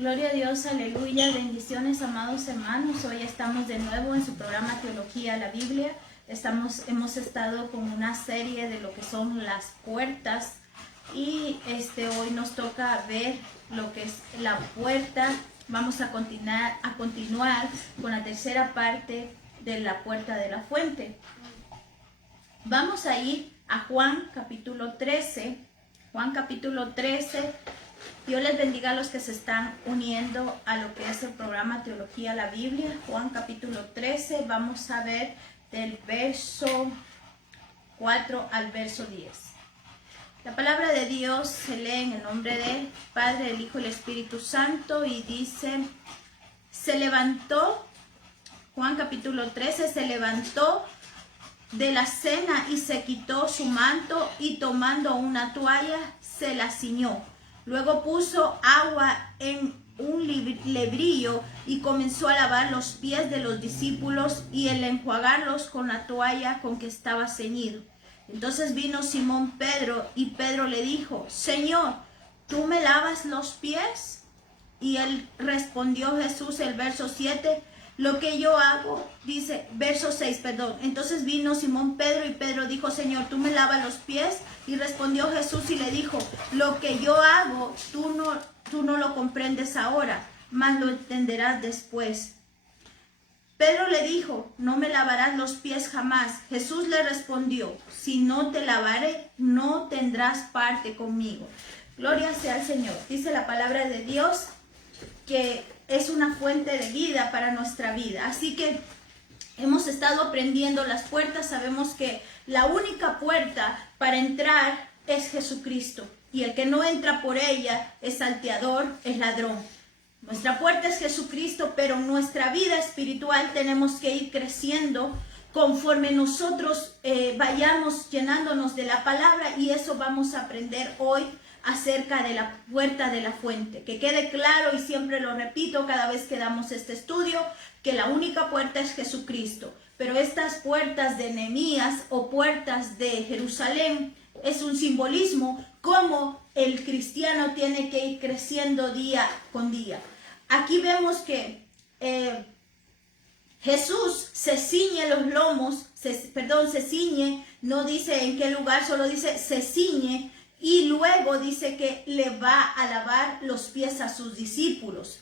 Gloria a Dios, aleluya, bendiciones amados hermanos. Hoy estamos de nuevo en su programa Teología a la Biblia. Hemos estado con una serie de lo que son las puertas y hoy nos toca ver lo que es la puerta. Vamos a continuar con la tercera parte de la puerta de la fuente. Vamos a ir a Juan capítulo 13. Juan capítulo 13. Dios les bendiga a los que se están uniendo a lo que es el programa Teología a la Biblia. Juan capítulo 13, vamos a ver del verso 4 al verso 10. La palabra de Dios se lee en el nombre del Padre, del Hijo y del Espíritu Santo y dice, se levantó, Juan capítulo 13, se levantó de la cena y se quitó su manto y tomando una toalla se la ciñó. Luego puso agua en un lebrillo y comenzó a lavar los pies de los discípulos y el enjuagarlos con la toalla con que estaba ceñido. Entonces vino Simón Pedro y Pedro le dijo, Señor, ¿tú me lavas los pies? Y él respondió Jesús, el verso 7, lo que yo hago, dice, verso 6, perdón. Entonces vino Simón Pedro y Pedro dijo, Señor, ¿tú me lavas los pies? Y respondió Jesús y le dijo, lo que yo hago, tú no lo comprendes ahora, mas lo entenderás después. Pedro le dijo, no me lavarás los pies jamás. Jesús le respondió, si no te lavaré, no tendrás parte conmigo. Gloria sea al Señor. Dice la palabra de Dios que es una fuente de vida para nuestra vida. Así que hemos estado aprendiendo las puertas. Sabemos que la única puerta para entrar es Jesucristo. Y el que no entra por ella es salteador, es ladrón. Nuestra puerta es Jesucristo, pero nuestra vida espiritual tenemos que ir creciendo conforme nosotros vayamos llenándonos de la palabra, y eso vamos a aprender hoy acerca de la puerta de la fuente. Que quede claro, y siempre lo repito cada vez que damos este estudio, que la única puerta es Jesucristo. Pero estas puertas de Nehemías o puertas de Jerusalén es un simbolismo como el cristiano tiene que ir creciendo día con día. Aquí vemos que Jesús se ciñe los lomos, se ciñe, no dice en qué lugar, solo dice se ciñe, y luego dice que le va a lavar los pies a sus discípulos.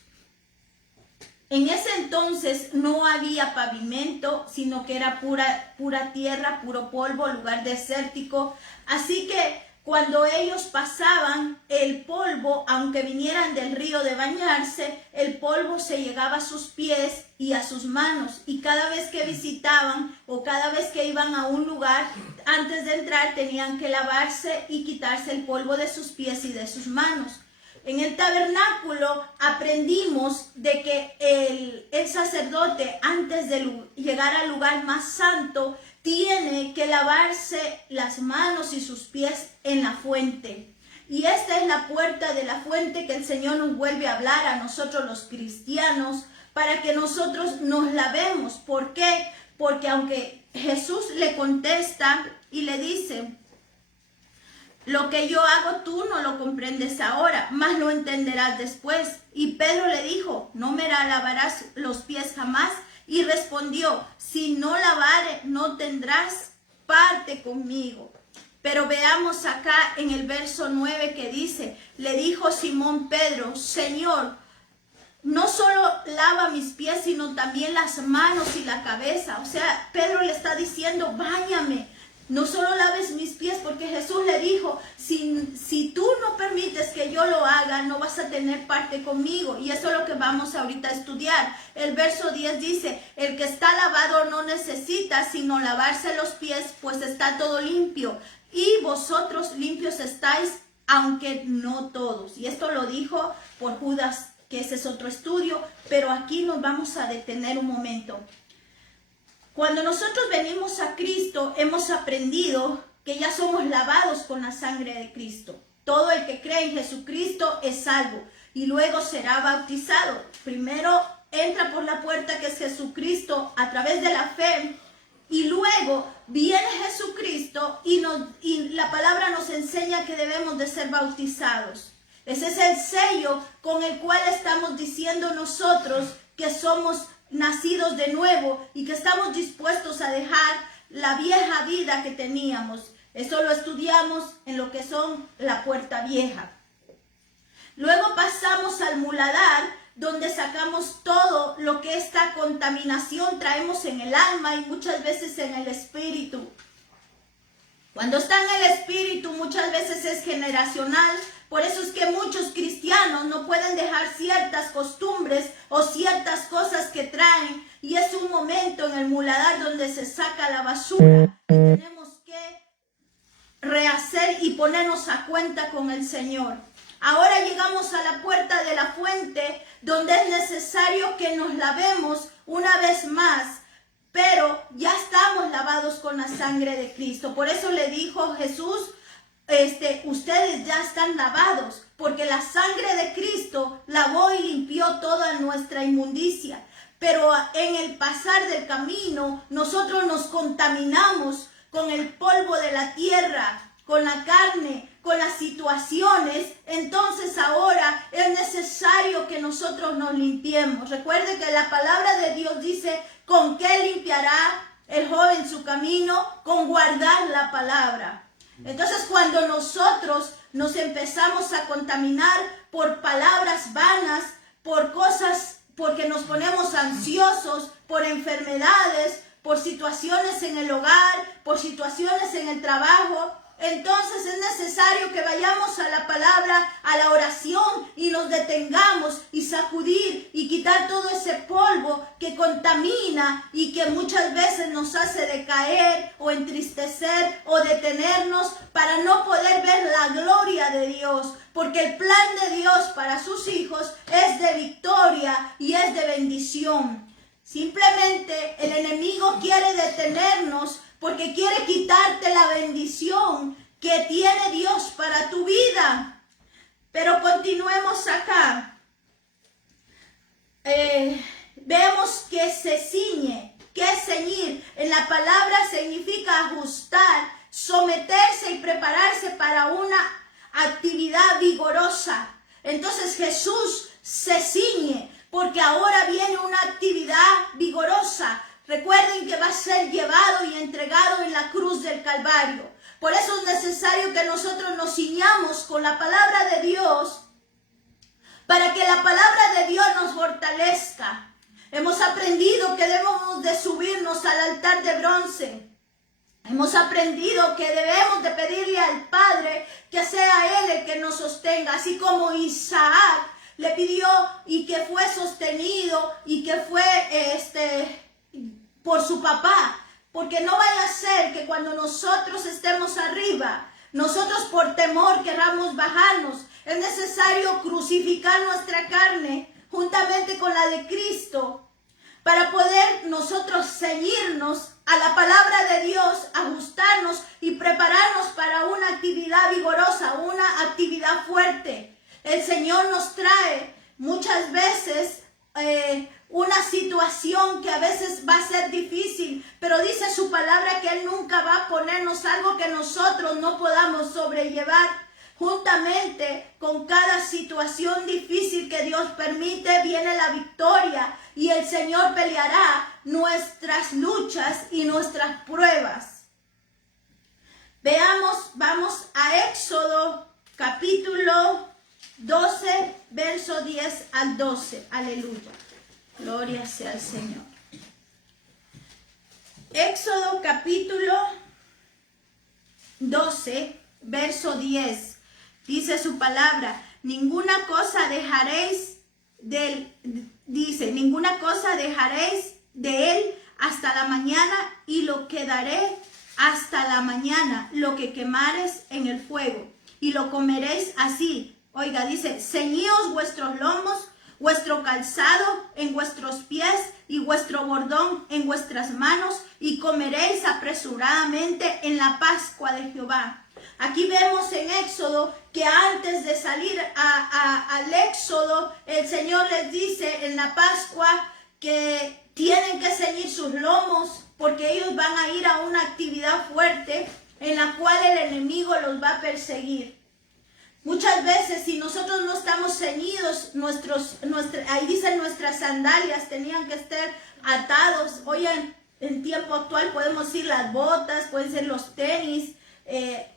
En ese entonces no había pavimento, sino que era pura tierra, puro polvo, lugar desértico. Así que cuando ellos pasaban, el polvo, aunque vinieran del río de bañarse, el polvo se llegaba a sus pies y a sus manos. Y cada vez que visitaban o cada vez que iban a un lugar, antes de entrar tenían que lavarse y quitarse el polvo de sus pies y de sus manos. En el tabernáculo aprendimos de que el sacerdote, antes de llegar al lugar más santo, tiene que lavarse las manos y sus pies en la fuente. Y esta es la puerta de la fuente que el Señor nos vuelve a hablar a nosotros los cristianos, para que nosotros nos lavemos. ¿Por qué? Porque aunque Jesús le contesta y le dice, lo que yo hago tú no lo comprendes ahora, mas lo entenderás después. Y Pedro le dijo, no me lavarás los pies jamás. Y respondió, si no lavare, no tendrás parte conmigo. Pero veamos acá en el verso 9 que dice, le dijo Simón Pedro, Señor, no solo lava mis pies, sino también las manos y la cabeza. O sea, Pedro le está diciendo, báñame. No solo laves mis pies, porque Jesús le dijo, si tú no permites que yo lo haga, no vas a tener parte conmigo. Y eso es lo que vamos ahorita a estudiar. El verso 10 dice, el que está lavado no necesita sino lavarse los pies, pues está todo limpio. Y vosotros limpios estáis, aunque no todos. Y esto lo dijo por Judas, que ese es otro estudio, pero aquí nos vamos a detener un momento. Cuando nosotros venimos a Cristo, hemos aprendido que ya somos lavados con la sangre de Cristo. Todo el que cree en Jesucristo es salvo y luego será bautizado. Primero entra por la puerta que es Jesucristo a través de la fe, y luego viene Jesucristo y la palabra nos enseña que debemos de ser bautizados. Ese es el sello con el cual estamos diciendo nosotros que somos nacidos de nuevo y que estamos dispuestos a dejar la vieja vida que teníamos. Eso lo estudiamos en lo que son la puerta vieja. Luego pasamos al muladar, donde sacamos todo lo que esta contaminación traemos en el alma y muchas veces en el espíritu. Cuando está en el espíritu muchas veces es generacional, por eso es que muchos cristianos no pueden dejar ciertas costumbres o ciertas cosas que traen, y es un momento en el muladar donde se saca la basura y tenemos que rehacer y ponernos a cuenta con el Señor. Ahora llegamos a la puerta de la fuente, donde es necesario que nos lavemos una vez más, pero ya estamos lavados con la sangre de Cristo. Por eso le dijo Jesús, ustedes ya están lavados, porque la sangre de Cristo lavó y limpió toda nuestra inmundicia. Pero en el pasar del camino, nosotros nos contaminamos con el polvo de la tierra, con la carne, con las situaciones. Entonces ahora es necesario que nosotros nos limpiemos. Recuerde que la palabra de Dios dice, ¿con qué limpiará el joven su camino? Con guardar la palabra. Entonces cuando nosotros nos empezamos a contaminar por palabras vanas, por cosas, porque nos ponemos ansiosos, por enfermedades, por situaciones en el hogar, por situaciones en el trabajo, entonces es necesario que vayamos a la palabra, a la oración, y nos detengamos y sacudir y quitar todo ese polvo que contamina y que muchas veces nos hace decaer o entristecer o detenernos para no poder ver la gloria de Dios. Porque el plan de Dios para sus hijos es de victoria y es de bendición. Simplemente el enemigo quiere detenernos porque quiere quitarte la bendición que tiene Dios para tu vida. Pero continuemos acá. Vemos que se ciñe. ¿Qué es ceñir? En la palabra significa ajustar, someterse y prepararse para una actividad vigorosa. Entonces Jesús se ciñe porque ahora viene una actividad vigorosa. Recuerden que va a ser llevado y entregado en la cruz del Calvario. Por eso es necesario que nosotros nos ciñamos con la palabra de Dios, para que la palabra de Dios nos fortalezca. Hemos aprendido que debemos de subirnos al altar de bronce. Hemos aprendido que debemos de pedirle al Padre que sea Él el que nos sostenga, así como Isaac le pidió y que fue sostenido y que fue por su papá, porque no vaya a ser que cuando nosotros estemos arriba, nosotros por temor queramos bajarnos. Es necesario crucificar nuestra carne juntamente con la de Cristo para poder nosotros ceñirnos a la palabra de Dios, ajustarnos y prepararnos para una actividad vigorosa, una actividad fuerte. El Señor nos trae muchas veces una situación que a veces va a ser difícil, pero dice su palabra que Él nunca va a ponernos algo que nosotros no podamos sobrellevar. Juntamente con cada situación difícil que Dios permite, viene la victoria y el Señor peleará nuestras luchas y nuestras pruebas. Veamos, vamos a Éxodo capítulo 12, verso 10 al 12. Aleluya. Gloria sea al Señor. Éxodo capítulo 12, verso 10. Dice su palabra, ninguna cosa dejaréis de él hasta la mañana, y lo quedaré hasta la mañana, lo que quemares en el fuego, y lo comeréis así. Oiga, dice, ceñíos vuestros lomos, vuestro calzado en vuestros pies y vuestro bordón en vuestras manos, y comeréis apresuradamente en la Pascua de Jehová. Aquí vemos en Éxodo que antes de salir al Éxodo, el Señor les dice en la Pascua que tienen que ceñir sus lomos, porque ellos van a ir a una actividad fuerte en la cual el enemigo los va a perseguir. Muchas veces, si nosotros no estamos ceñidos, ahí dicen nuestras sandalias tenían que estar atados. Hoy en tiempo actual podemos ir las botas, pueden ser los tenis,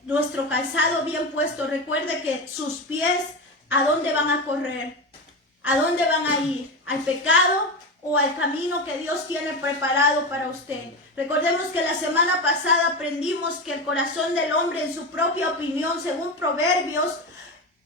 nuestro calzado bien puesto. Recuerde que sus pies, ¿a dónde van a correr? ¿A dónde van a ir? ¿Al pecado o al camino que Dios tiene preparado para usted? Recordemos que la semana pasada aprendimos que el corazón del hombre, en su propia opinión, según Proverbios,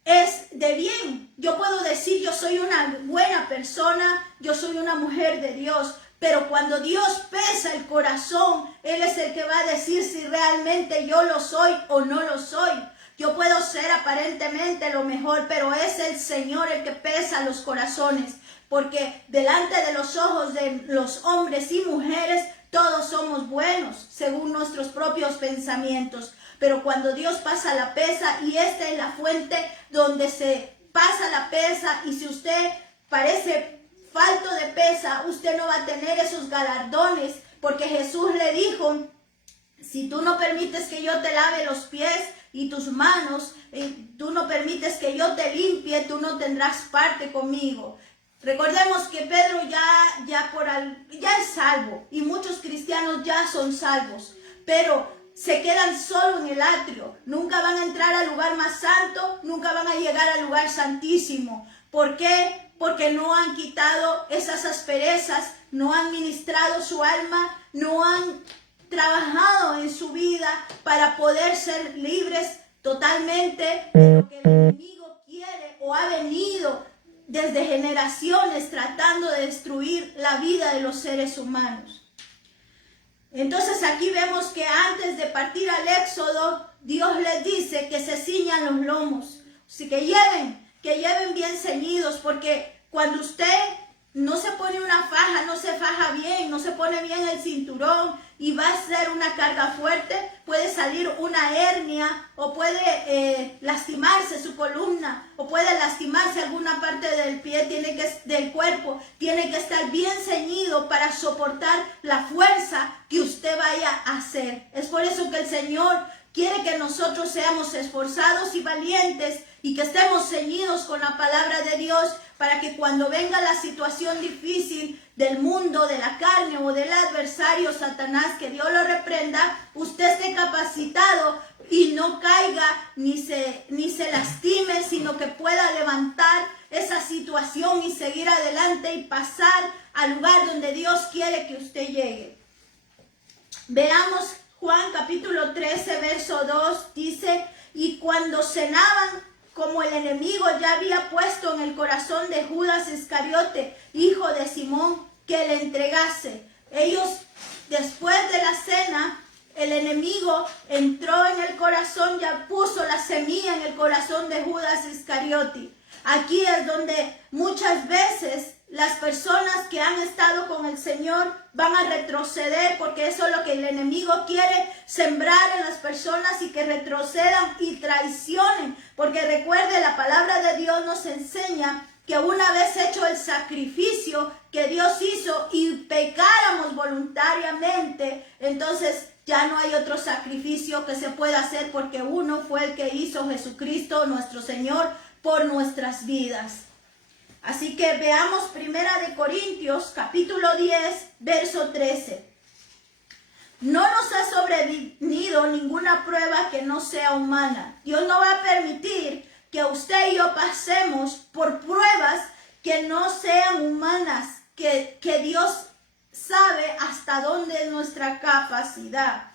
es de bien. Yo puedo decir, yo soy una buena persona, yo soy una mujer de Dios, pero cuando Dios pesa el corazón, Él es el que va a decir si realmente yo lo soy o no lo soy. Yo puedo ser aparentemente lo mejor, pero es el Señor el que pesa los corazones, porque delante de los ojos de los hombres y mujeres, todos somos buenos, según nuestros propios pensamientos. Pero cuando Dios pasa la pesa, y esta es la fuente donde se pasa la pesa, y si usted parece falto de pesa, usted no va a tener esos galardones, porque Jesús le dijo, si tú no permites que yo te lave los pies y tus manos, tú no permites que yo te limpie, tú no tendrás parte conmigo. Recordemos que Pedro ya es salvo, y muchos cristianos ya son salvos, pero se quedan solo en el atrio. Nunca van a entrar al lugar más santo, nunca van a llegar al lugar santísimo. ¿Por qué? Porque no han quitado esas asperezas, no han ministrado su alma, no han trabajado en su vida para poder ser libres totalmente de lo que el enemigo quiere o ha venido desde generaciones tratando de destruir la vida de los seres humanos. Entonces aquí vemos que antes de partir al Éxodo, Dios les dice que se ciñan los lomos, así que lleven bien ceñidos, porque cuando usted no se pone una faja, no se faja bien, no se pone bien el cinturón y va a ser una carga fuerte, puede salir una hernia o puede lastimarse su columna o puede lastimarse alguna parte del pie, del cuerpo. Tiene que estar bien ceñido para soportar la fuerza que usted vaya a hacer. Es por eso que el Señor quiere que nosotros seamos esforzados y valientes y que estemos ceñidos con la palabra de Dios, para que cuando venga la situación difícil del mundo, de la carne o del adversario Satanás, que Dios lo reprenda, usted esté capacitado y no caiga ni se lastime, sino que pueda levantar esa situación y seguir adelante y pasar al lugar donde Dios quiere que usted llegue. Veamos Juan capítulo 13, verso 2, dice, y cuando cenaban, como el enemigo ya había puesto en el corazón de Judas Iscariote, hijo de Simón, que le entregase. Ellos, después de la cena, el enemigo entró en el corazón, ya puso la semilla en el corazón de Judas Iscariote. Aquí es donde muchas veces las personas que han estado con el Señor van a retroceder, porque eso es lo que el enemigo quiere, sembrar en las personas y que retrocedan y traicionen. Porque recuerde, la palabra de Dios nos enseña que una vez hecho el sacrificio que Dios hizo y pecáramos voluntariamente, entonces ya no hay otro sacrificio que se pueda hacer, porque uno fue el que hizo Jesucristo nuestro Señor por nuestras vidas. Así que veamos 1 Corintios capítulo 10, verso 13. No nos ha sobrevenido ninguna prueba que no sea humana. Dios no va a permitir que usted y yo pasemos por pruebas que no sean humanas, que Dios sabe hasta dónde es nuestra capacidad.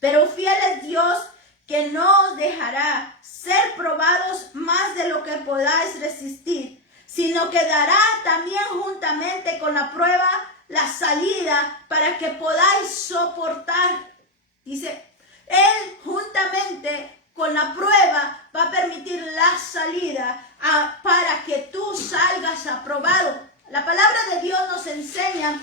Pero fiel es Dios, que no os dejará ser probados más de lo que podáis resistir, sino que dará también juntamente con la prueba la salida para que podáis soportar. Dice, Él juntamente con la prueba va a permitir la salida para que tú salgas aprobado. La palabra de Dios nos enseña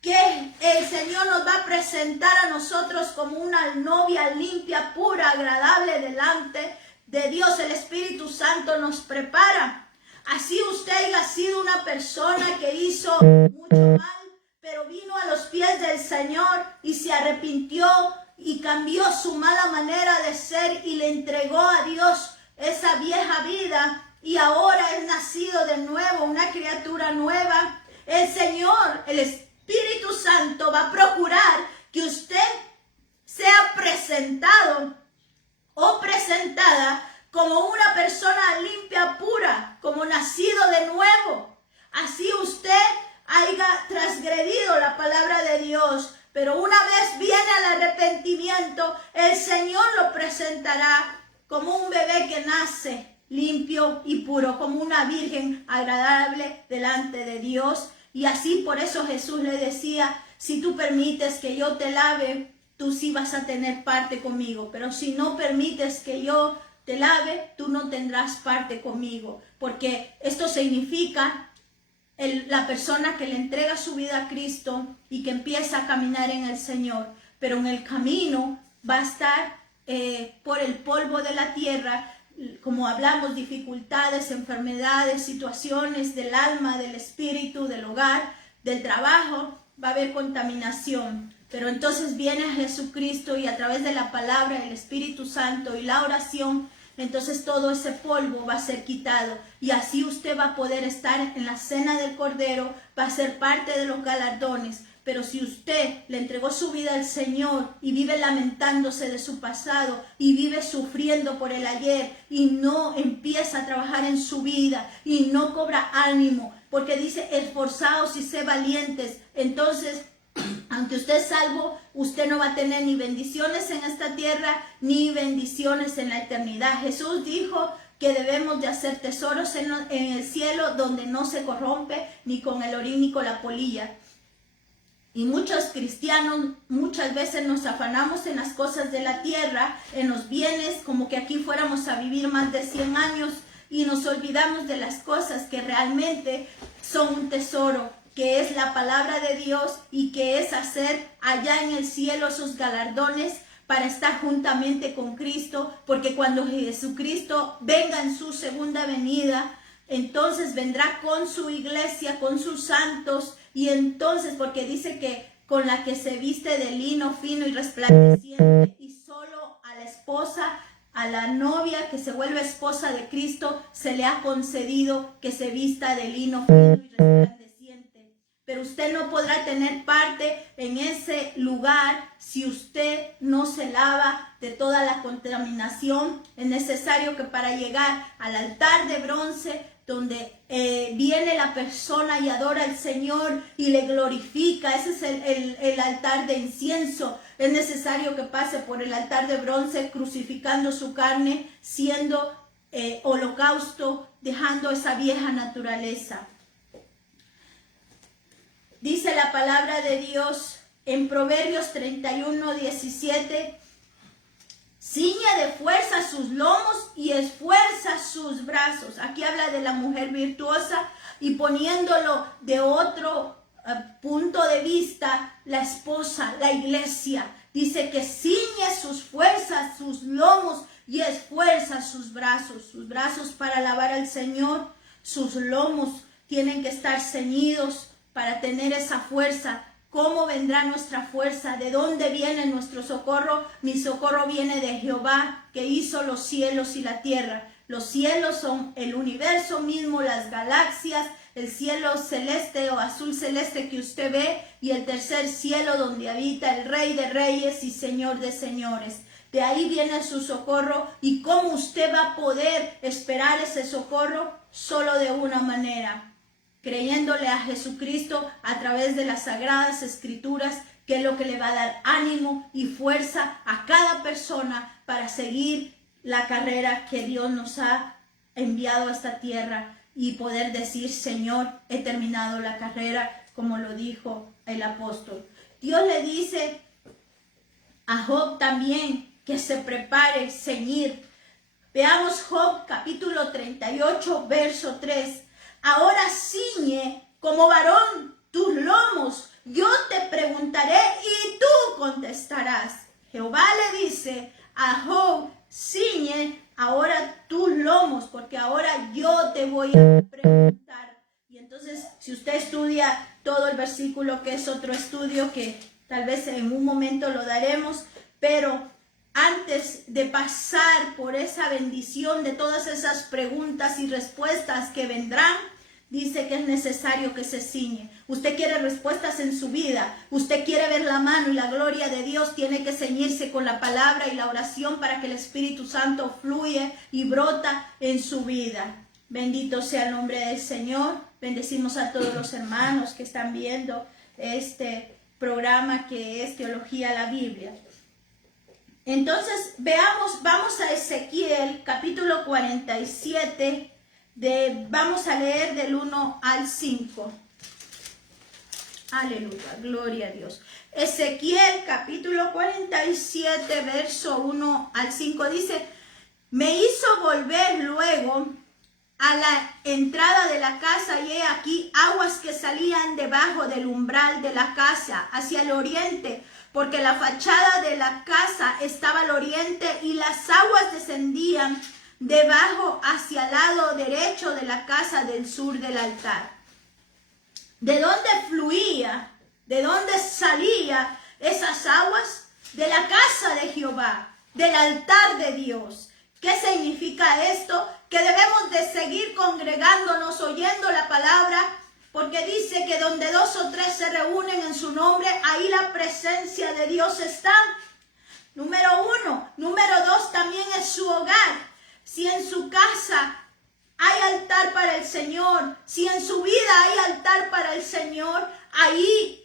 que el Señor nos va a presentar a nosotros como una novia limpia, pura, agradable delante de Dios. El Espíritu Santo nos prepara. Así usted haya sido una persona que hizo mucho mal, pero vino a los pies del Señor y se arrepintió y cambió su mala manera de ser y le entregó a Dios esa vieja vida y ahora es nacido de nuevo, una criatura nueva, el Señor, el Espíritu Santo va a procurar que usted sea presentado o presentada como una persona limpia, pura, como nacido de nuevo. Así usted haya transgredido la palabra de Dios, pero una vez viene al arrepentimiento, el Señor lo presentará como un bebé que nace limpio y puro, como una virgen agradable delante de Dios. Y así por eso Jesús le decía, si tú permites que yo te lave, tú sí vas a tener parte conmigo, pero si no permites que yo te lave, tú no tendrás parte conmigo, porque esto significa la persona que le entrega su vida a Cristo y que empieza a caminar en el Señor, pero en el camino va a estar por el polvo de la tierra, como hablamos, dificultades, enfermedades, situaciones del alma, del espíritu, del hogar, del trabajo, va a haber contaminación. Pero entonces viene Jesucristo y a través de la palabra, el Espíritu Santo y la oración, entonces todo ese polvo va a ser quitado y así usted va a poder estar en la cena del Cordero, va a ser parte de los galardones. Pero si usted le entregó su vida al Señor y vive lamentándose de su pasado y vive sufriendo por el ayer y no empieza a trabajar en su vida y no cobra ánimo, porque dice esforzaos y sé valientes, entonces aunque usted es salvo, usted no va a tener ni bendiciones en esta tierra, ni bendiciones en la eternidad. Jesús dijo que debemos de hacer tesoros en el cielo donde no se corrompe ni con el orín ni con la polilla. Y muchos cristianos muchas veces nos afanamos en las cosas de la tierra, en los bienes, como que aquí fuéramos a vivir más de 100 años y nos olvidamos de las cosas que realmente son un tesoro, que es la palabra de Dios y que es hacer allá en el cielo esos galardones para estar juntamente con Cristo, porque cuando Jesucristo venga en su segunda venida, entonces vendrá con su iglesia, con sus santos, y entonces, porque dice que con la que se viste de lino fino y resplandeciente, y solo a la esposa, a la novia que se vuelve esposa de Cristo, se le ha concedido que se vista de lino fino y resplandeciente. Pero usted no podrá tener parte en ese lugar si usted no se lava de toda la contaminación. Es necesario que para llegar al altar de bronce, donde viene la persona y adora al Señor y le glorifica, ese es el altar de incienso. Es necesario que pase por el altar de bronce crucificando su carne, siendo holocausto, dejando esa vieja naturaleza. Dice la palabra de Dios en Proverbios 31:17, ciñe de fuerza sus lomos y esfuerza sus brazos. Aquí habla de la mujer virtuosa y poniéndolo de otro punto de vista, la esposa, la iglesia. Dice que ciñe sus fuerzas, sus lomos y esfuerza sus brazos para alabar al Señor. Sus lomos tienen que estar ceñidos para tener esa fuerza. ¿Cómo vendrá nuestra fuerza? ¿De dónde viene nuestro socorro? Mi socorro viene de Jehová, que hizo los cielos y la tierra. Los cielos son el universo mismo, las galaxias, el cielo celeste o azul celeste que usted ve, y el tercer cielo donde habita el Rey de Reyes y Señor de Señores. De ahí viene su socorro. ¿Y cómo usted va a poder esperar ese socorro? Solo de una manera: creyéndole a Jesucristo a través de las Sagradas Escrituras, que es lo que le va a dar ánimo y fuerza a cada persona para seguir la carrera que Dios nos ha enviado a esta tierra y poder decir: Señor, he terminado la carrera, como lo dijo el apóstol. Dios le dice a Job también que se prepare, ceñir. Veamos Job capítulo 38, verso 3. Ahora ciñe como varón tus lomos, yo te preguntaré y tú contestarás. Jehová le dice a Job: ciñe ahora tus lomos, porque ahora yo te voy a preguntar. Y entonces, si usted estudia todo el versículo, que es otro estudio que tal vez en un momento lo daremos, pero antes de pasar por esa bendición de todas esas preguntas y respuestas que vendrán, dice que es necesario que se ciñe. Usted quiere respuestas en su vida, usted quiere ver la mano y la gloria de Dios, tiene que ceñirse con la palabra y la oración para que el Espíritu Santo fluya y brota en su vida. Bendito sea el nombre del Señor. Bendecimos a todos los hermanos que están viendo este programa que es Teología a la Biblia. Entonces, vamos a Ezequiel capítulo 47, vamos a leer del 1 al 5. Aleluya, gloria a Dios. Ezequiel capítulo 47, verso 1 al 5 dice: me hizo volver luego a la entrada de la casa, y he aquí aguas que salían debajo del umbral de la casa hacia el oriente, porque la fachada de la casa estaba al oriente, y las aguas descendían debajo hacia el lado derecho de la casa del sur del altar. ¿De dónde fluía? ¿De dónde salía esas aguas? De la casa de Jehová, del altar de Dios. ¿Qué significa esto? Que debemos de seguir congregándonos, oyendo la palabra, porque dice que donde 2 o 3 se reúnen en su nombre, ahí la presencia de Dios está. Número 1. Número 2, también es su hogar. Si en su casa hay altar para el Señor, si en su vida hay altar para el Señor, ahí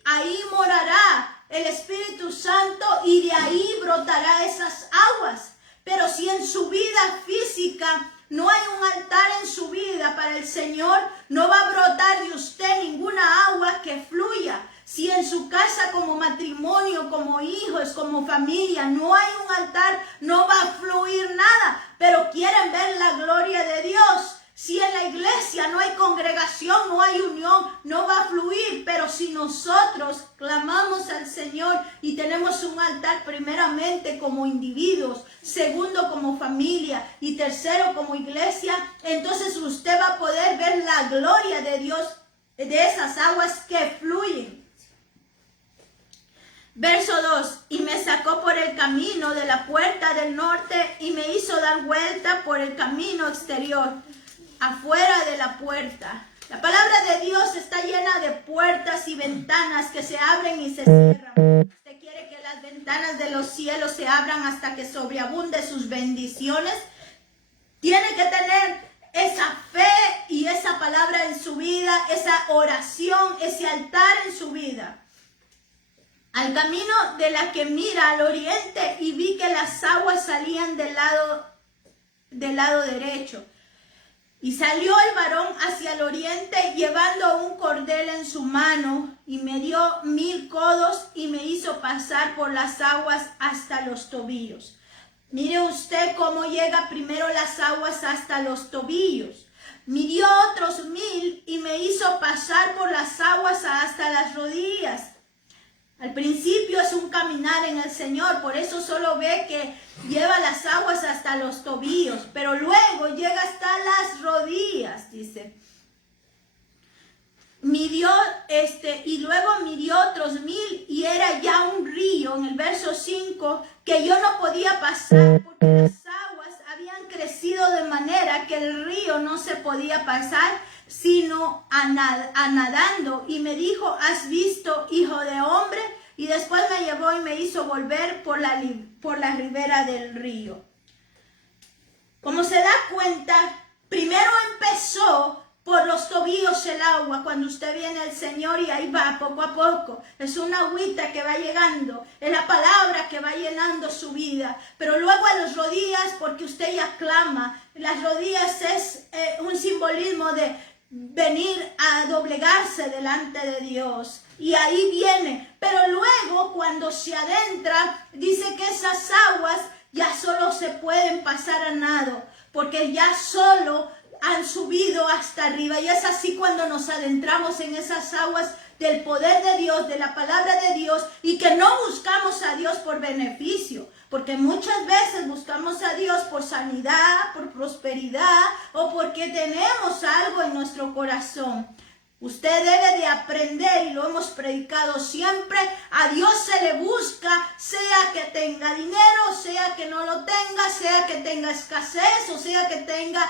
morará el Espíritu Santo y de ahí brotará esas aguas. Pero si en su vida física no hay un altar en su vida para el Señor, no va a brotar de usted ninguna agua que fluya. Si en su casa como matrimonio, como hijos, como familia, no hay un altar, no va a fluir nada. Pero quieren ver la gloria de Dios. Si en la iglesia no hay congregación, no hay unión, no va a fluir. Pero si nosotros clamamos al Señor y tenemos un altar primeramente como individuos, segundo como familia y tercero como iglesia, entonces usted va a poder ver la gloria de Dios de esas aguas que fluyen. Verso 2, y me sacó por el camino de la puerta del norte y me hizo dar vuelta por el camino exterior, afuera de la puerta. La palabra de Dios está llena de puertas y ventanas que se abren y se cierran. Usted quiere que las ventanas de los cielos se abran hasta que sobreabunde sus bendiciones. Tiene que tener esa fe y esa palabra en su vida, esa oración, ese altar en su vida. Al camino de la que mira al oriente, y vi que las aguas salían del lado derecho. Y salió el varón hacia el oriente llevando un cordel en su mano, y me dio 1000 codos y me hizo pasar por las aguas hasta los tobillos. Mire usted cómo llega primero las aguas hasta los tobillos. Midió otros 1000 y me hizo pasar por las aguas hasta las rodillas. Al principio es un caminar en el Señor, por eso solo ve que lleva las aguas hasta los tobillos, pero luego llega hasta las rodillas, dice. Y luego midió otros 1000 y era ya un río, en el verso 5, que yo no podía pasar porque las aguas habían crecido de manera que el río no se podía pasar, sino a nadando. Y me dijo: ¿has visto, hijo de hombre? Y después me llevó y me hizo volver por la ribera del río. Como se da cuenta, primero empezó por los tobillos el agua, cuando usted viene al Señor, y ahí va poco a poco. Es una agüita que va llegando, es la palabra que va llenando su vida. Pero luego a las rodillas, porque usted ya clama, las rodillas es un simbolismo de venir a doblegarse delante de Dios. Y ahí viene, pero luego cuando se adentra, dice que esas aguas ya solo se pueden pasar a nado, porque ya solo han subido hasta arriba. Y es así cuando nos adentramos en esas aguas del poder de Dios, de la palabra de Dios, y que no buscamos a Dios por beneficio, porque muchas veces buscamos a Dios por sanidad, por prosperidad, o porque tenemos algo en nuestro corazón. Usted debe de aprender, y lo hemos predicado siempre, a Dios se le busca, sea que tenga dinero, sea que no lo tenga, sea que tenga escasez, o sea que tenga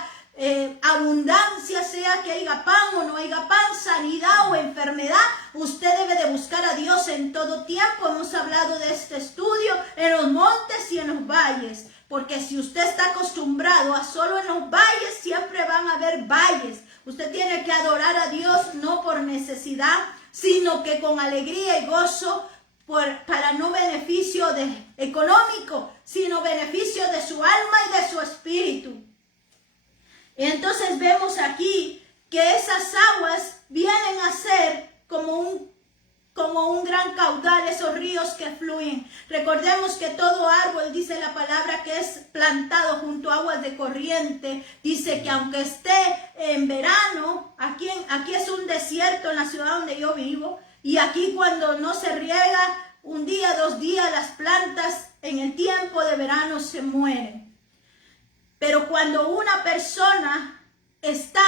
abundancia, sea que haya pan o no haya pan, sanidad o enfermedad. Usted debe de buscar a Dios en todo tiempo. Hemos hablado de este estudio en los montes y en los valles. Porque si usted está acostumbrado a solo en los valles, siempre van a haber valles. Usted tiene que adorar a Dios no por necesidad, sino que con alegría y gozo, para no beneficio económico, sino beneficio de su alma y de su espíritu. Y entonces vemos aquí que esas aguas vienen a ser como un gran caudal, esos ríos que fluyen. Recordemos que todo árbol, dice la palabra, que es plantado junto a aguas de corriente, dice que aunque esté en verano, aquí es un desierto en la ciudad donde yo vivo, y aquí cuando no se riega, un día, 2 días, las plantas en el tiempo de verano se mueren. Pero cuando una persona está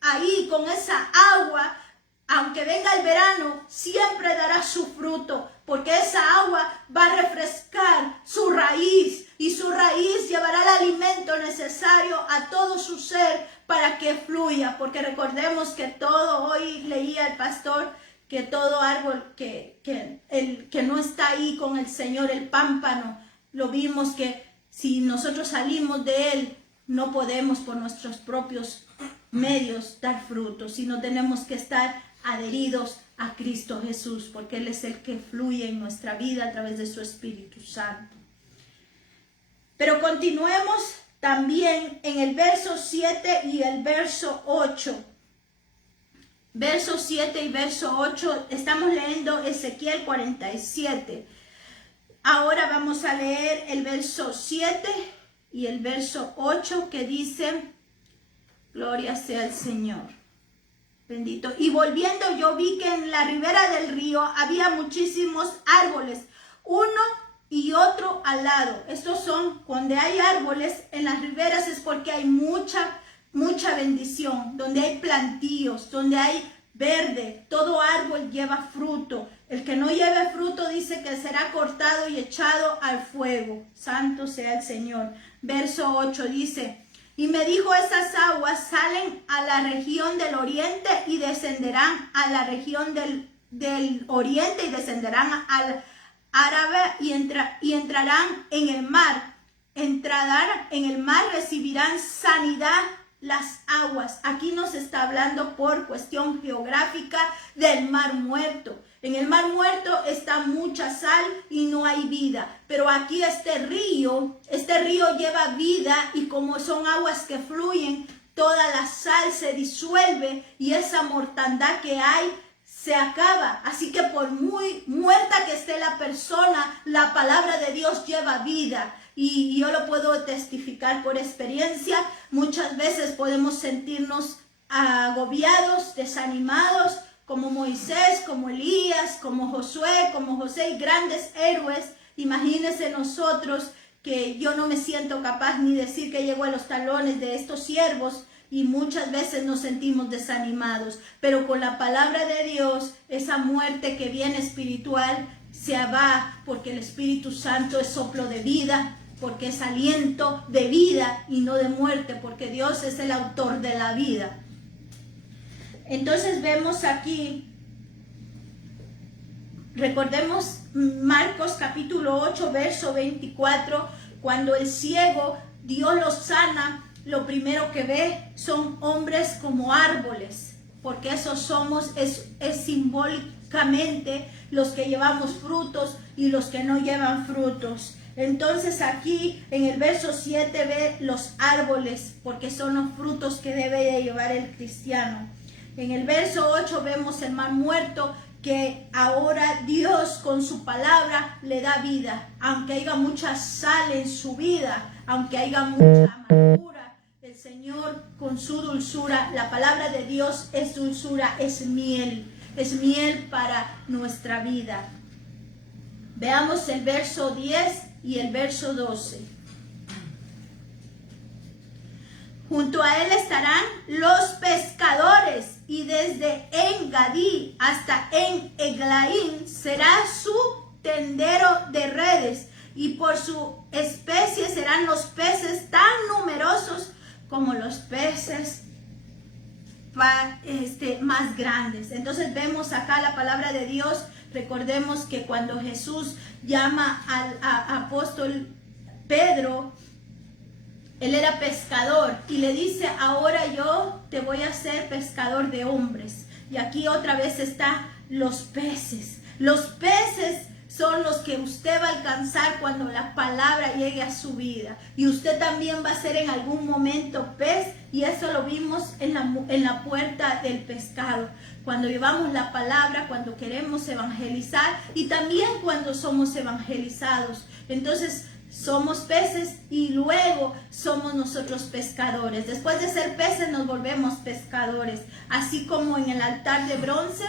ahí con esa agua, aunque venga el verano, siempre dará su fruto, porque esa agua va a refrescar su raíz, y su raíz llevará el alimento necesario a todo su ser para que fluya. Porque recordemos que hoy leía el pastor, que todo árbol que no está ahí con el Señor, el pámpano, lo vimos que si nosotros salimos de él, no podemos por nuestros propios medios dar frutos, sino tenemos que estar adheridos a Cristo Jesús, porque Él es el que fluye en nuestra vida a través de su Espíritu Santo. Pero continuemos también en el verso 7 y el verso 8. Verso 7 y verso 8, estamos leyendo Ezequiel 47. Ahora vamos a leer el verso 7 y el verso 8 que dice: gloria sea el Señor. Bendito. Y volviendo yo vi que en la ribera del río había muchísimos árboles, uno y otro al lado. Estos son, cuando hay árboles en las riberas es porque hay mucha bendición, donde hay plantíos, donde hay verde, todo árbol lleva fruto. El que no lleve fruto dice que será cortado y echado al fuego. Santo sea el Señor. Verso 8 dice: y me dijo, esas aguas salen a la región del oriente y descenderán a la región del oriente y descenderán al Árabe y entrarán en el mar. Entrarán en el mar, recibirán sanidad las aguas. Aquí nos está hablando por cuestión geográfica del Mar Muerto. En el Mar Muerto está mucha sal y no hay vida, pero aquí este río lleva vida, y como son aguas que fluyen, toda la sal se disuelve y esa mortandad que hay se acaba. Así que por muy muerta que esté la persona, la palabra de Dios lleva vida. Y yo lo puedo testificar por experiencia. Muchas veces podemos sentirnos agobiados, desanimados, como Moisés, como Elías, como Josué, como José y grandes héroes. Imagínense nosotros, que yo no me siento capaz ni decir que llego a los talones de estos siervos, y muchas veces nos sentimos desanimados. Pero con la palabra de Dios, esa muerte que viene espiritual se va, porque el Espíritu Santo es soplo de vida, porque es aliento de vida y no de muerte, porque Dios es el autor de la vida. Entonces vemos aquí, recordemos Marcos capítulo 8, verso 24, cuando el ciego Dios lo sana, lo primero que ve son hombres como árboles, porque esos somos, es simbólicamente los que llevamos frutos y los que no llevan frutos. Entonces aquí en el verso 7 ve los árboles, porque son los frutos que debe de llevar el cristiano. En el verso 8 vemos el Mar Muerto, que ahora Dios con su palabra le da vida. Aunque haya mucha sal en su vida, aunque haya mucha amargura, el Señor con su dulzura, la palabra de Dios es dulzura, es miel para nuestra vida. Veamos el verso 10 y el verso 12. Junto a él estarán los pescadores y desde En-Gadí hasta En-Eglaim será su tendero de redes, y por su especie serán los peces tan numerosos como los peces más grandes. Entonces vemos acá la palabra de Dios. Recordemos que cuando Jesús llama al apóstol Pedro, él era pescador y le dice: ahora yo te voy a hacer pescador de hombres. Y aquí otra vez están los peces. Los peces son los que usted va a alcanzar cuando la palabra llegue a su vida. Y usted también va a ser en algún momento pez, y eso lo vimos en la puerta del pescado. Cuando llevamos la palabra, cuando queremos evangelizar y también cuando somos evangelizados. Entonces somos peces y luego somos nosotros pescadores. Después de ser peces nos volvemos pescadores. Así como en el altar de bronce,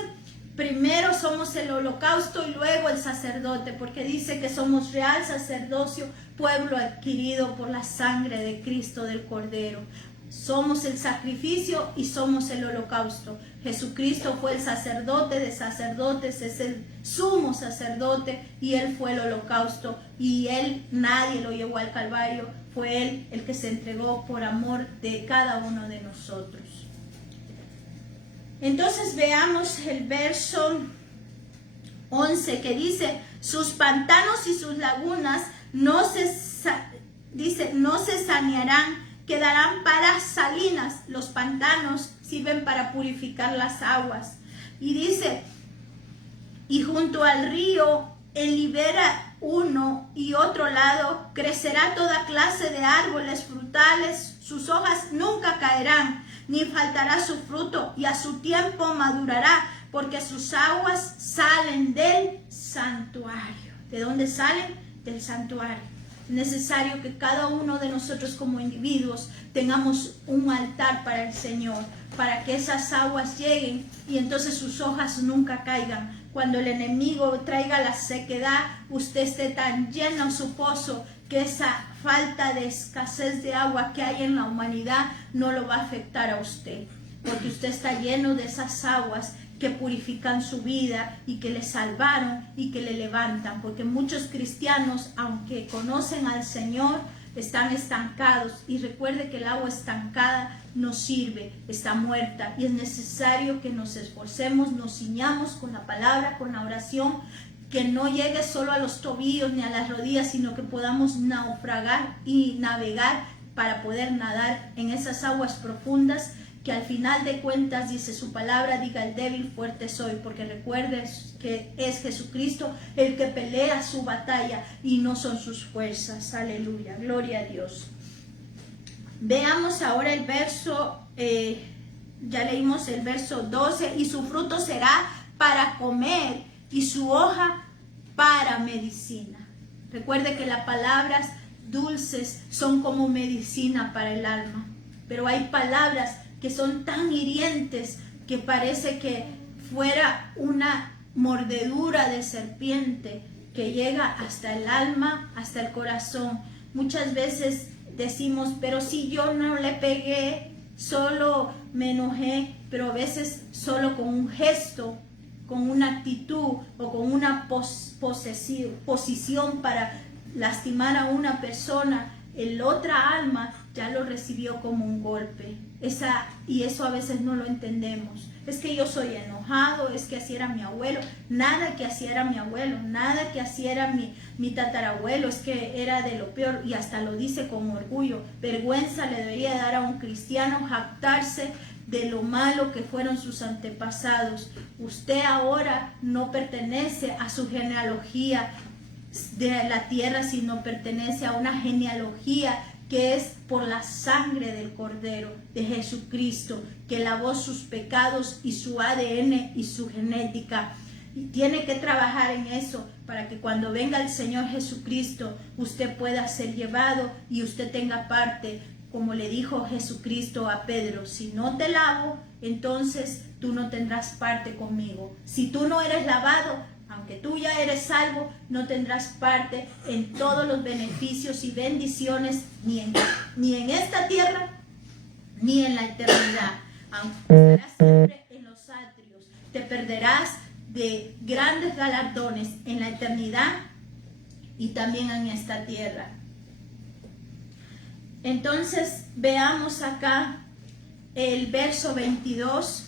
primero somos el holocausto y luego el sacerdote, porque dice que somos real sacerdocio, pueblo adquirido por la sangre de Cristo, del Cordero. Somos el sacrificio y somos el holocausto. Jesucristo fue el sacerdote de sacerdotes, es el sumo sacerdote, y Él fue el holocausto. Y Él, nadie lo llevó al Calvario, fue Él el que se entregó por amor de cada uno de nosotros. Entonces veamos el verso 11 que dice: sus pantanos y sus lagunas no se sanearán, quedarán para salinas. Los pantanos sirven para purificar las aguas. Y dice: y junto al río, en libera uno y otro lado, crecerá toda clase de árboles frutales, sus hojas nunca caerán, ni faltará su fruto, y a su tiempo madurará, porque sus aguas salen del santuario. ¿De dónde salen? Del santuario. Es necesario que cada uno de nosotros como individuos tengamos un altar para el Señor, para que esas aguas lleguen y entonces sus hojas nunca caigan. Cuando el enemigo traiga la sequedad, usted esté tan lleno su pozo que esa falta de escasez de agua que hay en la humanidad no lo va a afectar a usted, porque usted está lleno de esas aguas que purifican su vida y que le salvaron y que le levantan, porque muchos cristianos, aunque conocen al Señor, están estancados, y recuerde que el agua estancada no sirve, está muerta, y es necesario que nos esforcemos, nos ciñamos con la palabra, con la oración, que no llegue solo a los tobillos ni a las rodillas, sino que podamos naufragar y navegar para poder nadar en esas aguas profundas, que al final de cuentas, dice su palabra, diga el débil, fuerte soy, porque recuerdes que es Jesucristo el que pelea su batalla y no son sus fuerzas. Aleluya, gloria a Dios. Veamos ahora el verso, ya leímos el verso 12, y su fruto será para comer y su hoja para medicina. Recuerde que las palabras dulces son como medicina para el alma, pero hay palabras que son tan hirientes que parece que fuera una mordedura de serpiente que llega hasta el alma, hasta el corazón. Muchas veces decimos: pero si yo no le pegué, solo me enojé, pero a veces solo con un gesto, con una actitud o con una posición para lastimar a una persona, el otra alma ya lo recibió como un golpe. Y eso a veces no lo entendemos. Es que yo soy enojado, es que así era mi abuelo. Nada que así era mi abuelo, nada que así era mi tatarabuelo, es que era de lo peor, y hasta lo dice con orgullo. Vergüenza le debería dar a un cristiano jactarse de lo malo que fueron sus antepasados. Usted ahora no pertenece a su genealogía de la tierra, sino pertenece a una genealogía que es por la sangre del Cordero de Jesucristo, que lavó sus pecados y su ADN y su genética. Y tiene que trabajar en eso para que cuando venga el Señor Jesucristo, usted pueda ser llevado y usted tenga parte, como le dijo Jesucristo a Pedro: si no te lavo, entonces tú no tendrás parte conmigo. Si tú no eres lavado, aunque tú ya eres salvo, no tendrás parte en todos los beneficios y bendiciones, ni en esta tierra, ni en la eternidad. Aunque estarás siempre te perderás de grandes galardones en la eternidad y también en esta tierra. Entonces veamos acá el verso 22.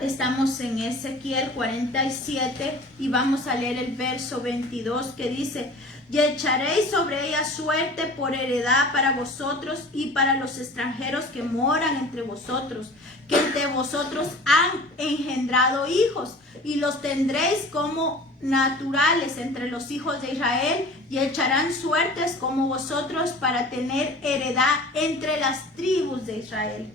Estamos en Ezequiel 47 y vamos a leer el verso 22 que dice: y echaréis sobre ella suerte por heredad para vosotros y para los extranjeros que moran entre vosotros, que entre vosotros han engendrado hijos, y los tendréis como naturales entre los hijos de Israel, y echarán suertes como vosotros para tener heredad entre las tribus de Israel.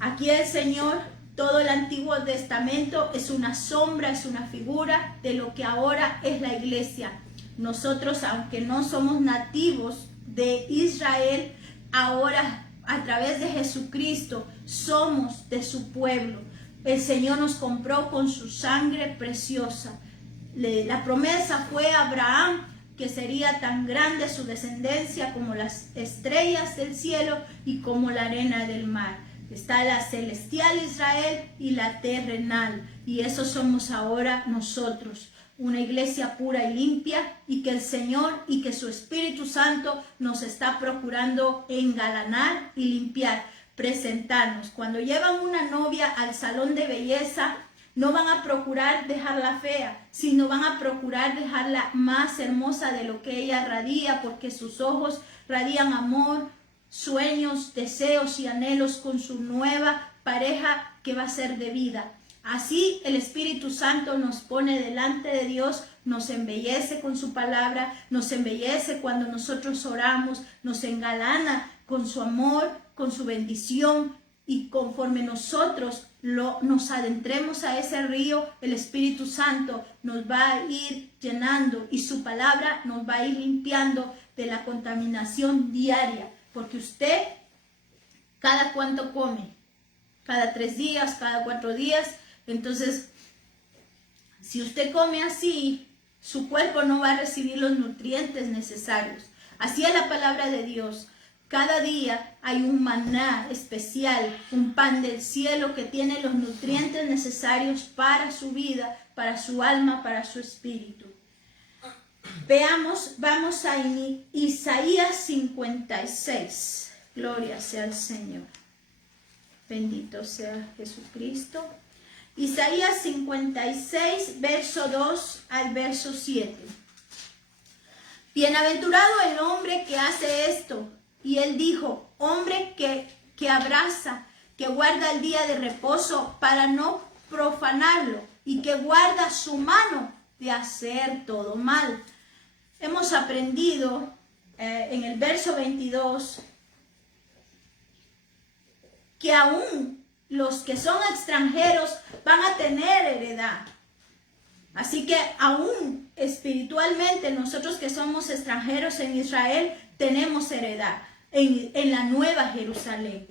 Aquí el Señor, todo el Antiguo Testamento es una sombra, es una figura de lo que ahora es la iglesia. Nosotros, aunque no somos nativos de Israel, ahora a través de Jesucristo somos de su pueblo. El Señor nos compró con su sangre preciosa. La promesa fue a Abraham que sería tan grande su descendencia como las estrellas del cielo y como la arena del mar. Está la celestial Israel y la terrenal, y eso somos ahora nosotros, una iglesia pura y limpia, y que el Señor y que su Espíritu Santo nos está procurando engalanar y limpiar, presentarnos. Cuando llevan una novia al salón de belleza, no van a procurar dejarla fea, sino van a procurar dejarla más hermosa de lo que ella radia, porque sus ojos radian amor, sueños, deseos y anhelos con su nueva pareja que va a ser de vida. Así el Espíritu Santo nos pone delante de Dios, nos embellece con su palabra, nos embellece cuando nosotros oramos, nos engalana con su amor, con su bendición, y conforme nosotros nos adentremos a ese río, el Espíritu Santo nos va a ir llenando y su palabra nos va a ir limpiando de la contaminación diaria. Porque usted, ¿cada cuánto come? Cada 3 días, cada 4 días. Entonces, si usted come así, su cuerpo no va a recibir los nutrientes necesarios. Así es la palabra de Dios. Cada día hay un maná especial, un pan del cielo que tiene los nutrientes necesarios para su vida, para su alma, para su espíritu. Veamos, vamos a Isaías 56. Gloria sea al Señor. Bendito sea Jesucristo. Isaías 56, verso 2 al verso 7. Bienaventurado el hombre que hace esto. Y él dijo: hombre que abraza, que guarda el día de reposo para no profanarlo, y que guarda su mano de hacer todo mal. Hemos aprendido en el verso 22 que aún los que son extranjeros van a tener heredad. Así que aún espiritualmente nosotros que somos extranjeros en Israel tenemos heredad en la nueva Jerusalén.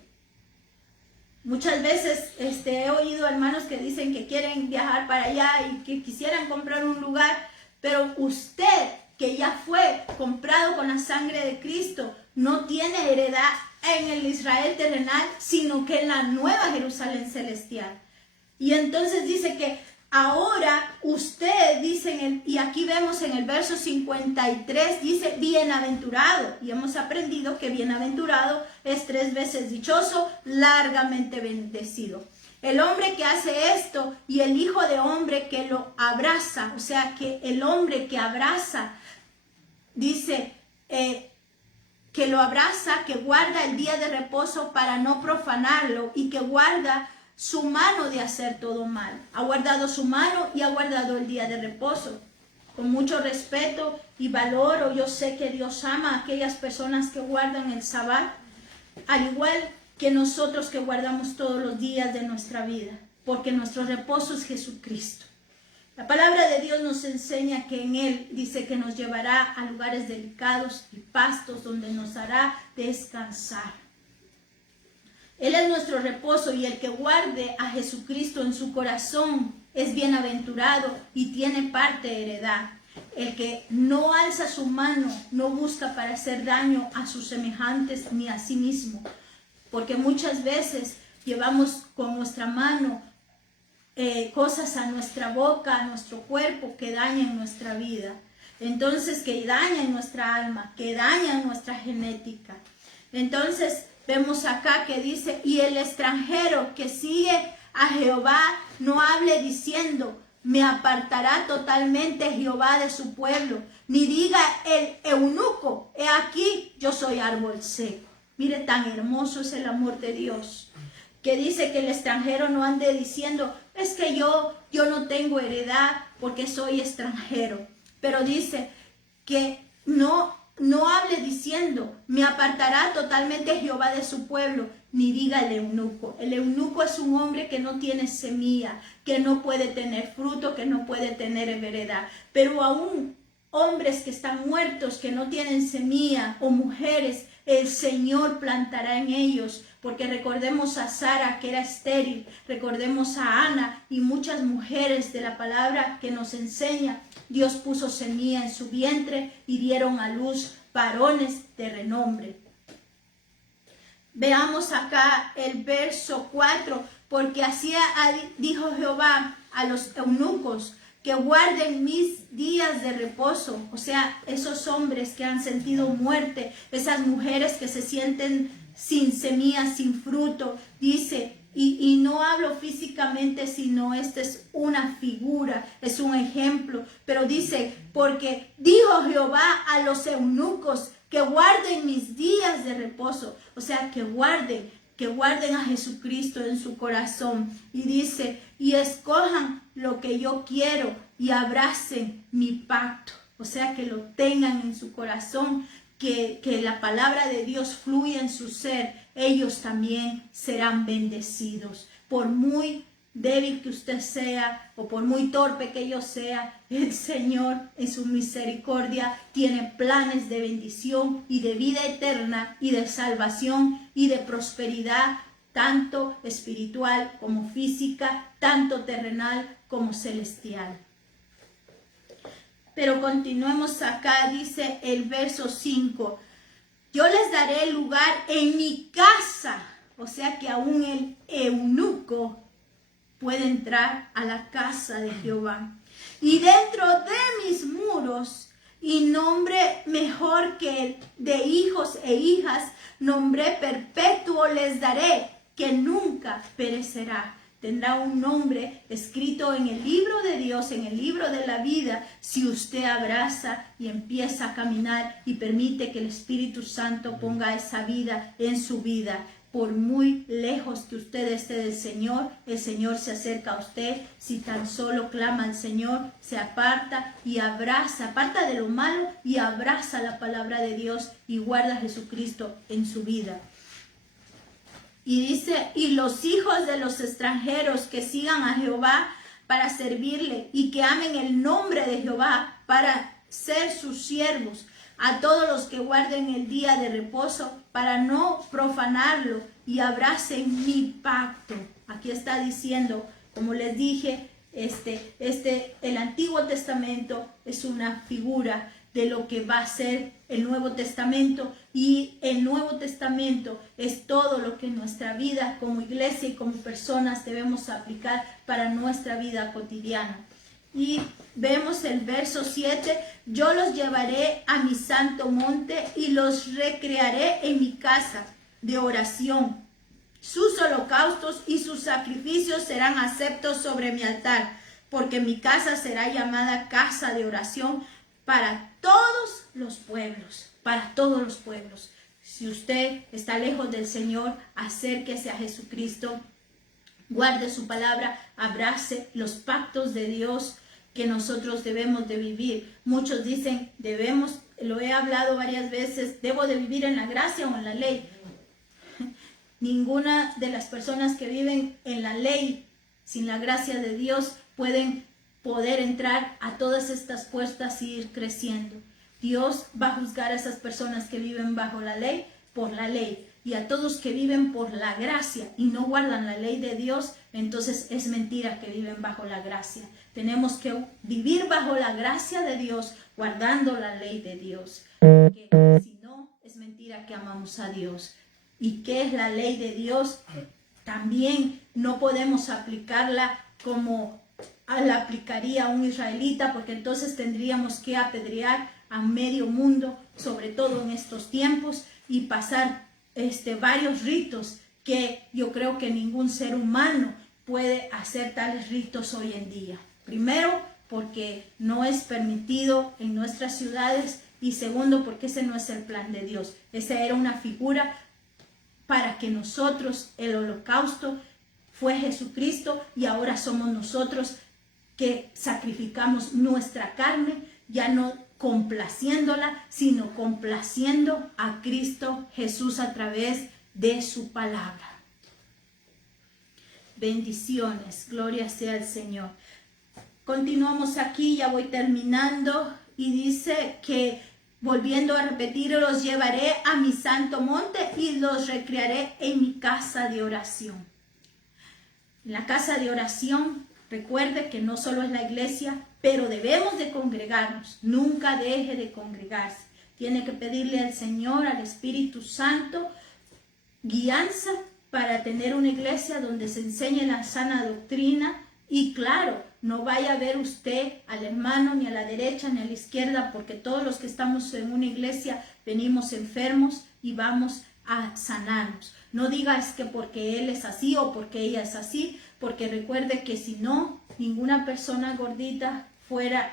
Muchas veces he oído hermanos que dicen que quieren viajar para allá y que quisieran comprar un lugar, pero usted que ya fue comprado con la sangre de Cristo no tiene heredad en el Israel terrenal, sino que en la nueva Jerusalén celestial. Y entonces dice que ahora usted, dice, y aquí vemos en el verso 53, dice bienaventurado. Y hemos aprendido que bienaventurado es 3 veces dichoso, largamente bendecido. El hombre que hace esto y el hijo de hombre que lo abraza, o sea que el hombre que abraza, dice que lo abraza, que guarda el día de reposo para no profanarlo y que guarda su mano de hacer todo mal. Ha guardado su mano y ha guardado el día de reposo. Con mucho respeto y valoro, yo sé que Dios ama a aquellas personas que guardan el Sabbat, al igual que nosotros que guardamos todos los días de nuestra vida, porque nuestro reposo es Jesucristo. La palabra de Dios nos enseña que en Él dice que nos llevará a lugares delicados y pastos donde nos hará descansar. Él es nuestro reposo, y el que guarde a Jesucristo en su corazón es bienaventurado y tiene parte heredad. El que no alza su mano no busca para hacer daño a sus semejantes ni a sí mismo, porque muchas veces llevamos con nuestra mano cosas a nuestra boca, a nuestro cuerpo, que dañan nuestra vida. Entonces, que dañan nuestra alma, que dañan nuestra genética. Entonces, vemos acá que dice, y el extranjero que sigue a Jehová no hable diciendo, me apartará totalmente Jehová de su pueblo, ni diga el eunuco, he aquí, yo soy árbol seco. Mire, tan hermoso es el amor de Dios, que dice que el extranjero no ande diciendo, es que yo no tengo heredad porque soy extranjero. Pero dice que no hable diciendo, me apartará totalmente Jehová de su pueblo, ni diga el eunuco. El eunuco es un hombre que no tiene semilla, que no puede tener fruto, que no puede tener heredad. Pero aún hombres que están muertos, que no tienen semilla, o mujeres, el Señor plantará en ellos. Porque recordemos a Sara, que era estéril, recordemos a Ana y muchas mujeres de la palabra que nos enseña. Dios puso semilla en su vientre y dieron a luz varones de renombre. Veamos acá el verso 4, porque así dijo Jehová a los eunucos, que guarden mis días de reposo. O sea, esos hombres que han sentido muerte, esas mujeres que se sienten sin semilla, sin fruto, dice, y no hablo físicamente, sino esta es una figura, es un ejemplo, pero dice, porque dijo Jehová a los eunucos que guarden mis días de reposo, o sea, que guarden a Jesucristo en su corazón, y dice, y escojan lo que yo quiero y abracen mi pacto, o sea, que lo tengan en su corazón, que la palabra de Dios fluya en su ser, ellos también serán bendecidos. Por muy débil que usted sea o por muy torpe que yo sea, el Señor en su misericordia tiene planes de bendición y de vida eterna y de salvación y de prosperidad, tanto espiritual como física, tanto terrenal como celestial. Pero continuemos acá, dice el verso 5, yo les daré lugar en mi casa, o sea que aún el eunuco puede entrar a la casa de Jehová. Y dentro de mis muros, y nombre mejor que el de hijos e hijas, nombre perpetuo les daré, que nunca perecerá. Tendrá un nombre escrito en el libro de Dios, en el libro de la vida, si usted abraza y empieza a caminar y permite que el Espíritu Santo ponga esa vida en su vida. Por muy lejos que usted esté del Señor, el Señor se acerca a usted. Si tan solo clama al Señor, se aparta y abraza, aparta de lo malo y abraza la palabra de Dios y guarda a Jesucristo en su vida. Y dice, y los hijos de los extranjeros que sigan a Jehová para servirle y que amen el nombre de Jehová para ser sus siervos, a todos los que guarden el día de reposo para no profanarlo y abracen mi pacto. Aquí está diciendo, como les dije, el Antiguo Testamento es una figura de lo que va a ser el Nuevo Testamento, y el Nuevo Testamento es todo lo que en nuestra vida como iglesia y como personas debemos aplicar para nuestra vida cotidiana. Y vemos el verso 7, yo los llevaré a mi santo monte y los recrearé en mi casa de oración. Sus holocaustos y sus sacrificios serán aceptos sobre mi altar, porque mi casa será llamada casa de oración para todos los pueblos, para todos los pueblos. Si usted está lejos del Señor, acérquese a Jesucristo, guarde su palabra, abrace los pactos de Dios que nosotros debemos de vivir. Muchos dicen, lo he hablado varias veces, ¿debo de vivir en la gracia o en la ley? Ninguna de las personas que viven en la ley, sin la gracia de Dios, pueden poder entrar a todas estas puertas y ir creciendo. Dios va a juzgar a esas personas que viven bajo la ley por la ley, y a todos que viven por la gracia y no guardan la ley de Dios, entonces es mentira que viven bajo la gracia. Tenemos que vivir bajo la gracia de Dios, guardando la ley de Dios, porque si no, es mentira que amamos a Dios. ¿Y qué es la ley de Dios? También no podemos aplicarla como la aplicaría a un israelita, porque entonces tendríamos que apedrear a medio mundo, sobre todo en estos tiempos, y pasar varios ritos que yo creo que ningún ser humano puede hacer tales ritos hoy en día. Primero, porque no es permitido en nuestras ciudades, y segundo, porque ese no es el plan de Dios. Esa era una figura para que nosotros, el holocausto fue Jesucristo, y ahora somos nosotros que sacrificamos nuestra carne, ya no complaciéndola, sino complaciendo a Cristo Jesús a través de su palabra. Bendiciones, gloria sea el Señor. Continuamos aquí, ya voy terminando, y dice que, volviendo a repetir, los llevaré a mi santo monte y los recrearé en mi casa de oración. En la casa de oración, recuerde que no solo es la iglesia, pero debemos de congregarnos. Nunca deje de congregarse. Tiene que pedirle al Señor, al Espíritu Santo, guianza para tener una iglesia donde se enseñe la sana doctrina. Y claro, no vaya a ver usted al hermano ni a la derecha ni a la izquierda, porque todos los que estamos en una iglesia venimos enfermos y vamos a sanarnos. No digas que porque él es así o porque ella es así, porque recuerde que si no, ninguna persona gordita fuera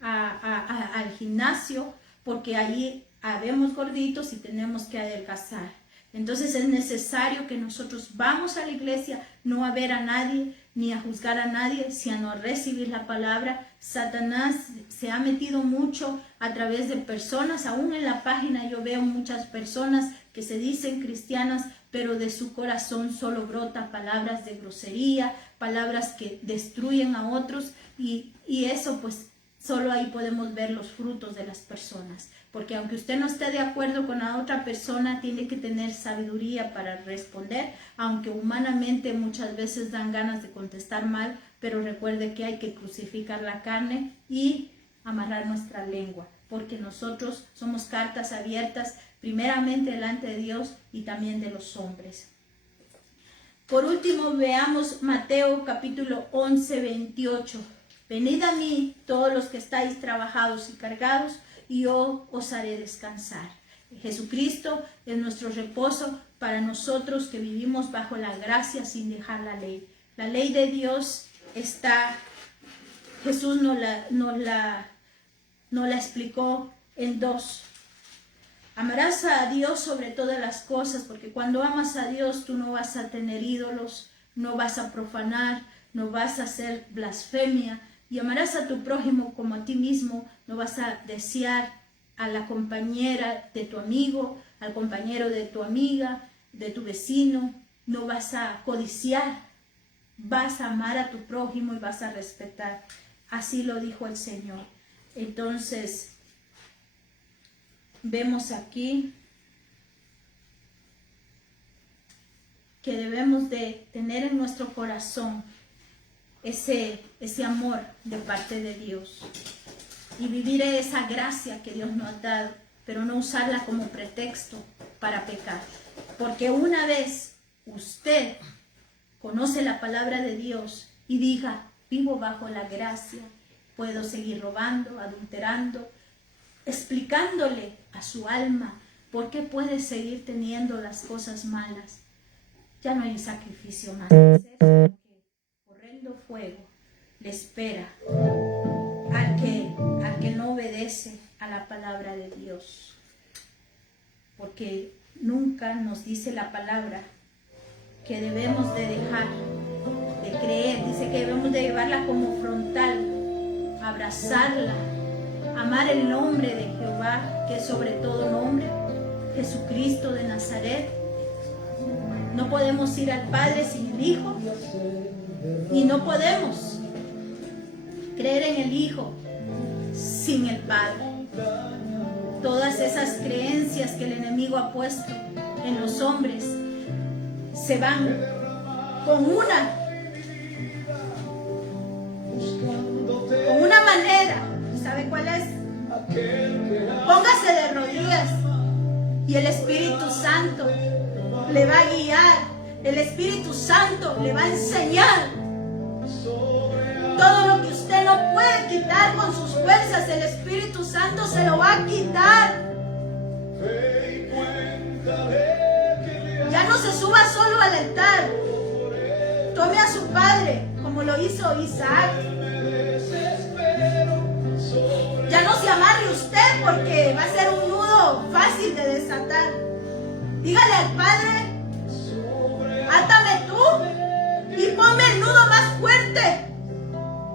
al gimnasio, porque allí habemos gorditos y tenemos que adelgazar. Entonces es necesario que nosotros vamos a la iglesia, no a ver a nadie, ni a juzgar a nadie, sino a recibir la palabra. Satanás se ha metido mucho a través de personas. Aún en la página yo veo muchas personas que se dicen cristianas, pero de su corazón solo brota palabras de grosería, palabras que destruyen a otros, y eso pues solo ahí podemos ver los frutos de las personas. Porque aunque usted no esté de acuerdo con la otra persona, tiene que tener sabiduría para responder, aunque humanamente muchas veces dan ganas de contestar mal, pero recuerde que hay que crucificar la carne y amarrar nuestra lengua, porque nosotros somos cartas abiertas, primeramente delante de Dios y también de los hombres. Por último, veamos Mateo capítulo 11, 28. Venid a mí todos los que estáis trabajados y cargados, y yo os haré descansar. Jesucristo es nuestro reposo para nosotros que vivimos bajo la gracia sin dejar la ley. La ley de Dios está, Jesús nos la explicó en dos. Amarás a Dios sobre todas las cosas, porque cuando amas a Dios tú no vas a tener ídolos, no vas a profanar, no vas a hacer blasfemia. Y amarás a tu prójimo como a ti mismo. No vas a desear a la compañera de tu amigo, al compañero de tu amiga, de tu vecino. No vas a codiciar. Vas a amar a tu prójimo y vas a respetar. Así lo dijo el Señor. Entonces, vemos aquí que debemos de tener en nuestro corazón ese amor de parte de Dios y vivir esa gracia que Dios nos ha dado, pero no usarla como pretexto para pecar. Porque una vez usted conoce la palabra de Dios y diga, vivo bajo la gracia, puedo seguir robando, adulterando, explicándole a su alma por qué puede seguir teniendo las cosas malas, ya no hay sacrificio más. Horrendo fuego le espera al que no obedece a la palabra de Dios, porque nunca nos dice la palabra que debemos de dejar de creer. Dice que debemos de llevarla como frontal, abrazarla, amar el nombre de Jehová, que es sobre todo nombre, Jesucristo de Nazaret. No podemos ir al Padre sin el Hijo, y no podemos creer en el Hijo sin el Padre. Todas esas creencias que el enemigo ha puesto en los hombres se van con una manera. ¿Sabe cuál es? Póngase de rodillas y el Espíritu Santo le va a guiar. El Espíritu Santo le va a enseñar Todo lo que usted no puede quitar con sus fuerzas, el Espíritu Santo se lo va a quitar. Ya no se suba solo al altar. Tome a su padre, como lo hizo Isaac. Ya no se amarre usted, porque va a ser un nudo fácil de desatar. Dígale al Padre: átame tú y ponme el nudo más fuerte,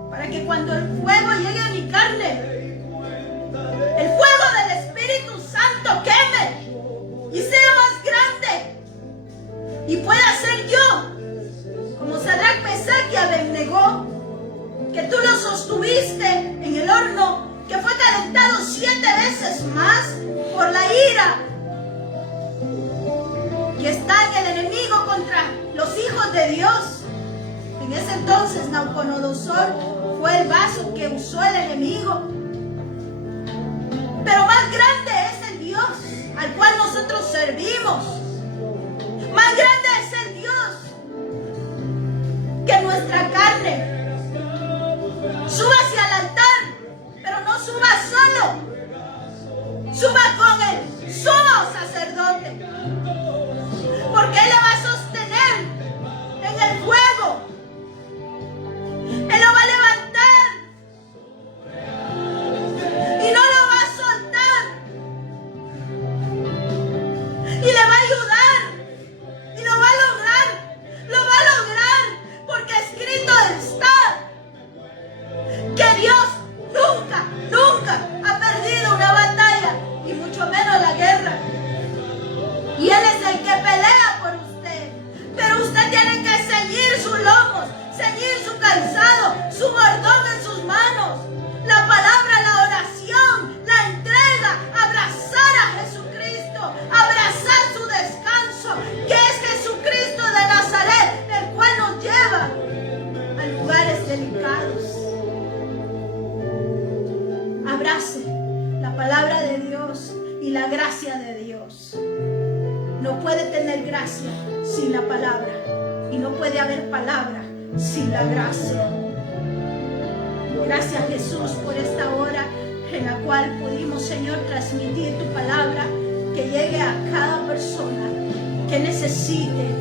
para que cuando el fuego llegue a mi carne, el fuego del Espíritu Santo queme y sea más grande, y pueda ser yo, como Sadrach, Mesach y Abednego, que tú lo sostuviste en el horno, que fue calentado 7 veces más por la ira que está en el enemigo contra los hijos de Dios. En ese entonces Nabucodonosor fue el vaso que usó el enemigo. Pero más grande es el Dios al cual nosotros servimos. Más grande es el Dios que nuestra carne. Suba hacia el altar, pero no suba solo. Suba con el sumo sacerdote, porque Él le va a sostener en el fuego. Él lo va a levantar y no lo va a soltar, y le va a ayudar y lo va a lograr, porque escrito está que Dios nunca ha perdido una batalla, y mucho menos la guerra. Y Él es el que pelea por usted. Pero usted tiene que ceñir sus lomos, ceñir su calzado, su bordón en sus manos. La palabra, la oración, la entrega, abrazar a Jesucristo, abrazar su descanso, que es Jesucristo de Nazaret, el cual nos lleva a lugares delicados. Abrace la palabra de Dios y la gracia de Dios. No puede tener gracia sin la palabra, y no puede haber palabra sin la gracia. Gracias, Jesús, por esta hora en la cual pudimos, Señor, transmitir tu palabra, que llegue a cada persona que necesite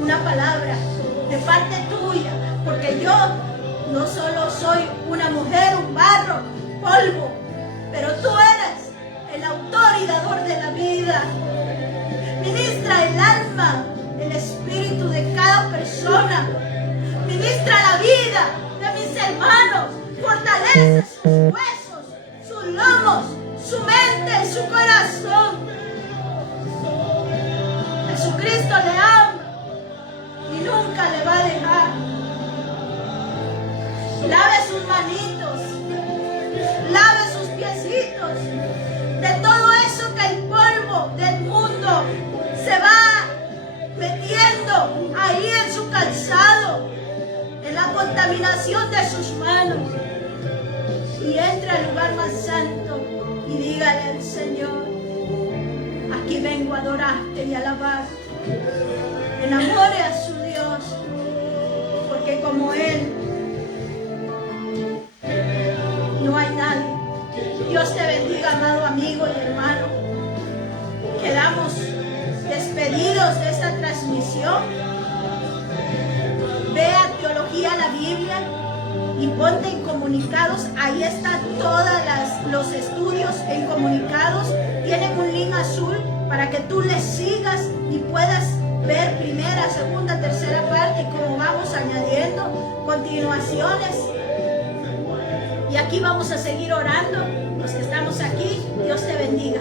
una palabra de parte tuya, porque yo no solo soy una mujer, un barro, polvo, pero tú eres el autor y dador de la vida. Ministra el alma, el espíritu de cada persona. Ministra la vida de mis hermanos. Fortalece sus huesos, sus lomos, su mente, su corazón. Jesucristo le ama y nunca le va a dejar. Lave sus manitos, lave sus piecitos de todo eso que el polvo del mundo se va metiendo ahí en su calzado, en la contaminación de sus manos, y entra al lugar más santo y dígale al Señor: aquí vengo a adorarte y a alabarte. Enamore a su Dios, porque como Él no hay nadie. Dios te bendiga, amado amigo y hermano. Quedamos despedidos de esta transmisión. Vea Teología la Biblia y ponte en Comunicados. Ahí están todos los estudios en Comunicados. Tienen un link azul para que tú les sigas y puedas ver primera, segunda, tercera parte, como vamos añadiendo continuaciones. Y aquí vamos a seguir orando. Los que estamos aquí, Dios te bendiga.